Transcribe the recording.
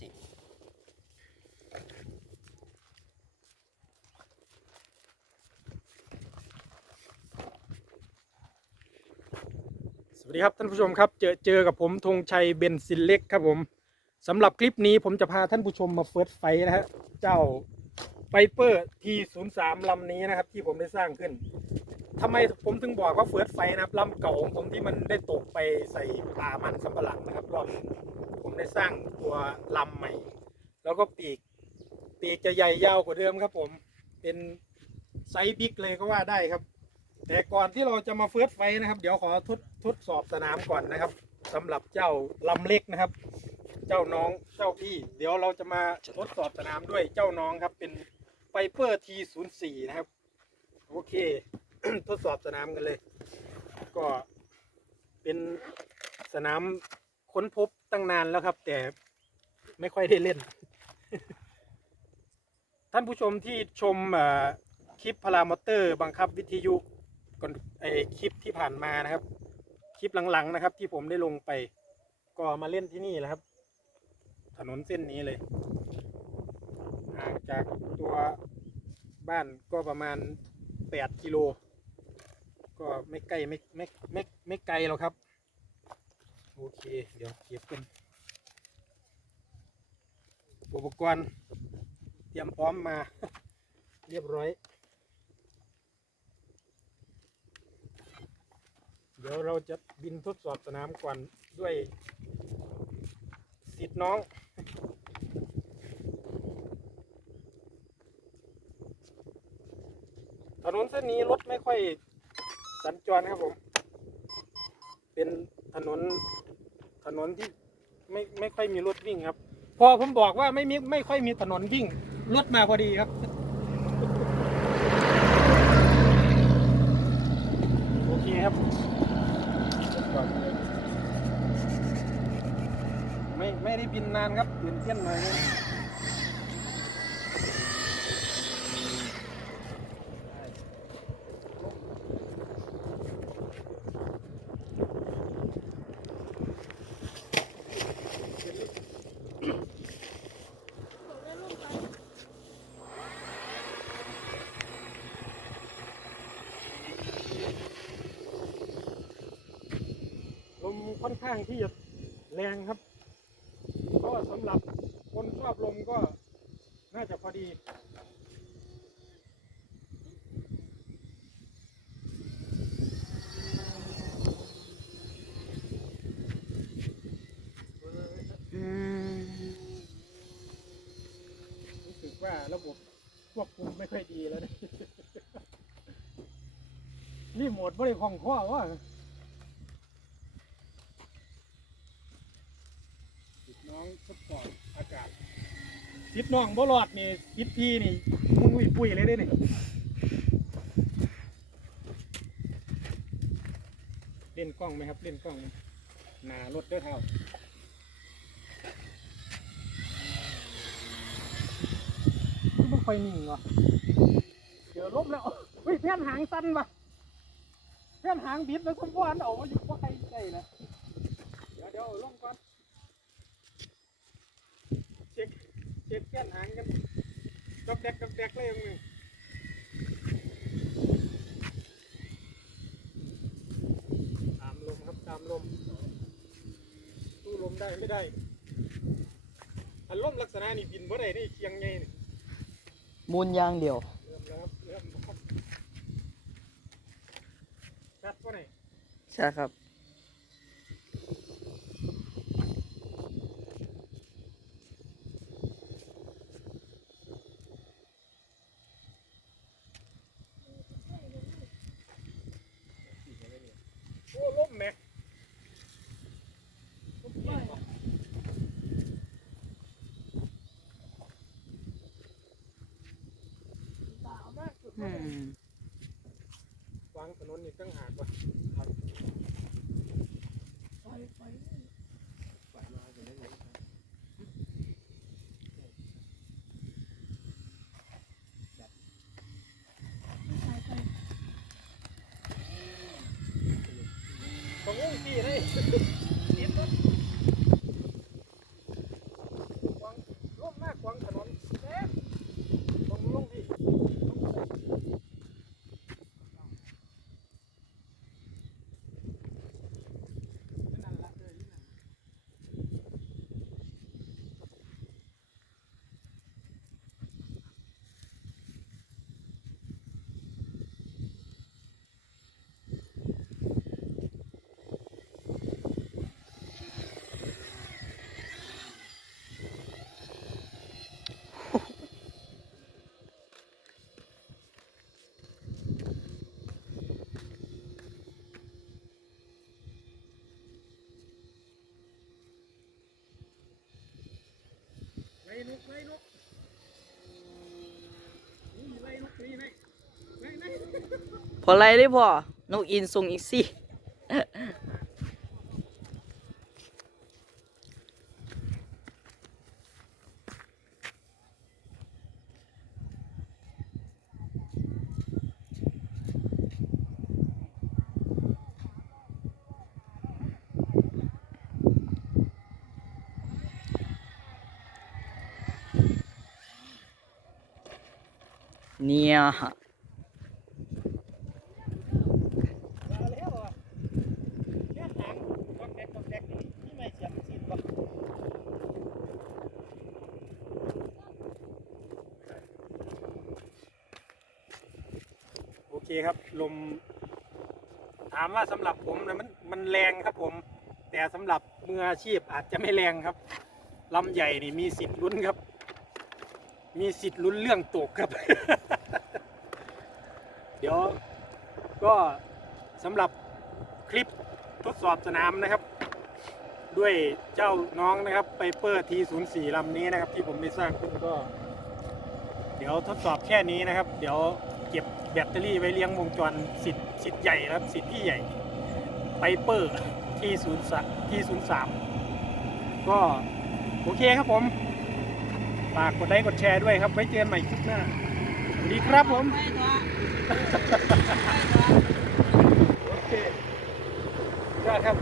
สิสวัสดีครับท่านผู้ชมครับ เจอเจอกับผมธงชัยเบนซินเล็กครับผมสำหรับคลิปนี้ผมจะพาท่านผู้ชมมาเฟิร์สไฟนะฮะเจ้าไ i เปอร์ทีศูนย์สามลำนี้นะครับ ที่ผมได้สร้างขึ้นทำไมผมถึงบอกว่าเฟิร์สไฟนะครับลำเก่าของผมที่มันได้ตกไปใส่ป่ามันสำปะหลังนะครับรอบ ได้สร้างตัวลำใหม่ แล้วก็ปีก ปีกจะใหญ่ยาวกว่าเดิมครับผม เป็นไซส์บิ๊กเลยก็ว่าได้ครับ แต่ก่อนที่เราจะมาเฟิร์สไฟนะครับ เดี๋ยวขอทดทดสอบสนามก่อนนะครับสำหรับเจ้าลำเล็กนะครับ เจ้าน้องเจ้าพี่ เดี๋ยวเราจะมาทดสอบสนามด้วยเจ้าน้องครับ เป็นไ i เปอร์ทีศูนย์สี่นะครับ โอเค ทดสอบสนามกันเลย ก็เป็นสนาม ค้นพบตั้งนานแล้วครับ แต่ไม่ค่อยได้เล่น ท่านผู้ชมที่ชมคลิปพารามอเตอร์ บังคับวิทยุก่อนไอคลิปที่ผ่านมานะครับ คลิปหลังๆนะครับ ที่ผมได้ลงไป ก็มาเล่นที่นี่แหละครับ ถนนเส้นนี้เลยห่างจากตัวบ้านก็ประมาณแปดกิโลก็ไม่ไกลไม่ไม่ไม่ไม่ไกลหรอกครับ โอเค เดี๋ยวเก็บเป็นอุปกรณ์เตรียมพร้อมมา เรียบร้อย เดี๋ยวเราจะบินทดสอบสนามก่อนด้วยสิทธิ์น้องถนนเส้นนี้รถไม่ค่อยสัญจรครับผม เป็นถนน ถนนที่ไม่ไม่ค่อยมีรถวิ่งครับ พอผมบอกว่าไม่มีไม่ค่อยมีถนนวิ่งรถมาพอดีครับ โอเคครับ ไม่ไม่ได้บินนานครับตื่นเต้นหน่อยนึง ค่อนข้างที่จะแรงครับ ก็สำหรับคนชอบลมก็น่าจะพอดีรู้สึกว่าระบบควบคุมไม่ค่อยดีแล้วนะนี่หมดบริของข้อว่าติดน้อง ทดสอบอากาศติดน้องบ่รอดนี่ติดพี่นี่มุ้งอุ้ยปุ้ยเลยได้นี่เล่นกล้องไหมครับเล่นกล้องหนารถเด้อเท่าไม่ค่อยนิ่งวะเดี๋ยวลบแล้วเฮ้ยเพี้ยนหางสั้นวะเพี้ยนหางบิดแล้วสมพรเอามาอยู่ว่าใครใจนะเดี๋ยวเดี๋ยวลงก่อนเช็คเช็คเพี้ยนหางกัน ดกดกดอกแดกเลยมึงตามลมครับตามลมสู้ลมได้ไม่ได้อันลมลักษณะนี่บินบ่ได้นี่เคียงไงนี่มูลยางเดียวเริ่มแล้วครับเริ่มแล้วครับชัดป่ะไหนใช่ครับ โอ้ล่มแม็กล่มเปียกว่ะ อืม วางถนนนี่ตั้งหากว่ะ ตรงงุ้งที่เลยติดรถ นกไล่นกไล่นกนี่ไล่ไล่ไล่พอไรได้พอนกอินทรงอีกสิ เนี่ยฮะ มาแล้วอะแค่หางดอกแดกดอกแดกนี่นี่ไม่เสียบสิ้ เนวะโอเคครับลม ถามว่าสำหรับผมนะมันมันแรงครับผม แต่สำหรับมืออาชีพอาจจะไม่แรงครับลำใหญ่นี่มีสิทธิ์ลุ้นครับ มีสิทธิ์ลุ้นเรื่องตกครับ เดี๋ยวก็สำหรับคลิปทดสอบสนามนะครับ ด้วยเจ้าน้องนะครับไปเปอร์ทีศูนย์สี่ลำนี้นะครับ ที่ผมได้สร้างขึ้นก็ เดี๋ยวทดสอบแค่นี้นะครับ เดี๋ยวเก็บแบตเตอรี่ไว้เลี้ยงวงจรสิทธิ์สิทธิ์ใหญ่นะครับ สิทธิ์พี่ใหญ่ไปเปอร์ทีศูนย์สที่ศูนย์สามก็โอเคครับผม ฝากกดไลค์กดแชร์ด้วยครับ ไว้เจอกันใหม่คลิปหน้า สวัสดีครับผม โอเคยอดครับ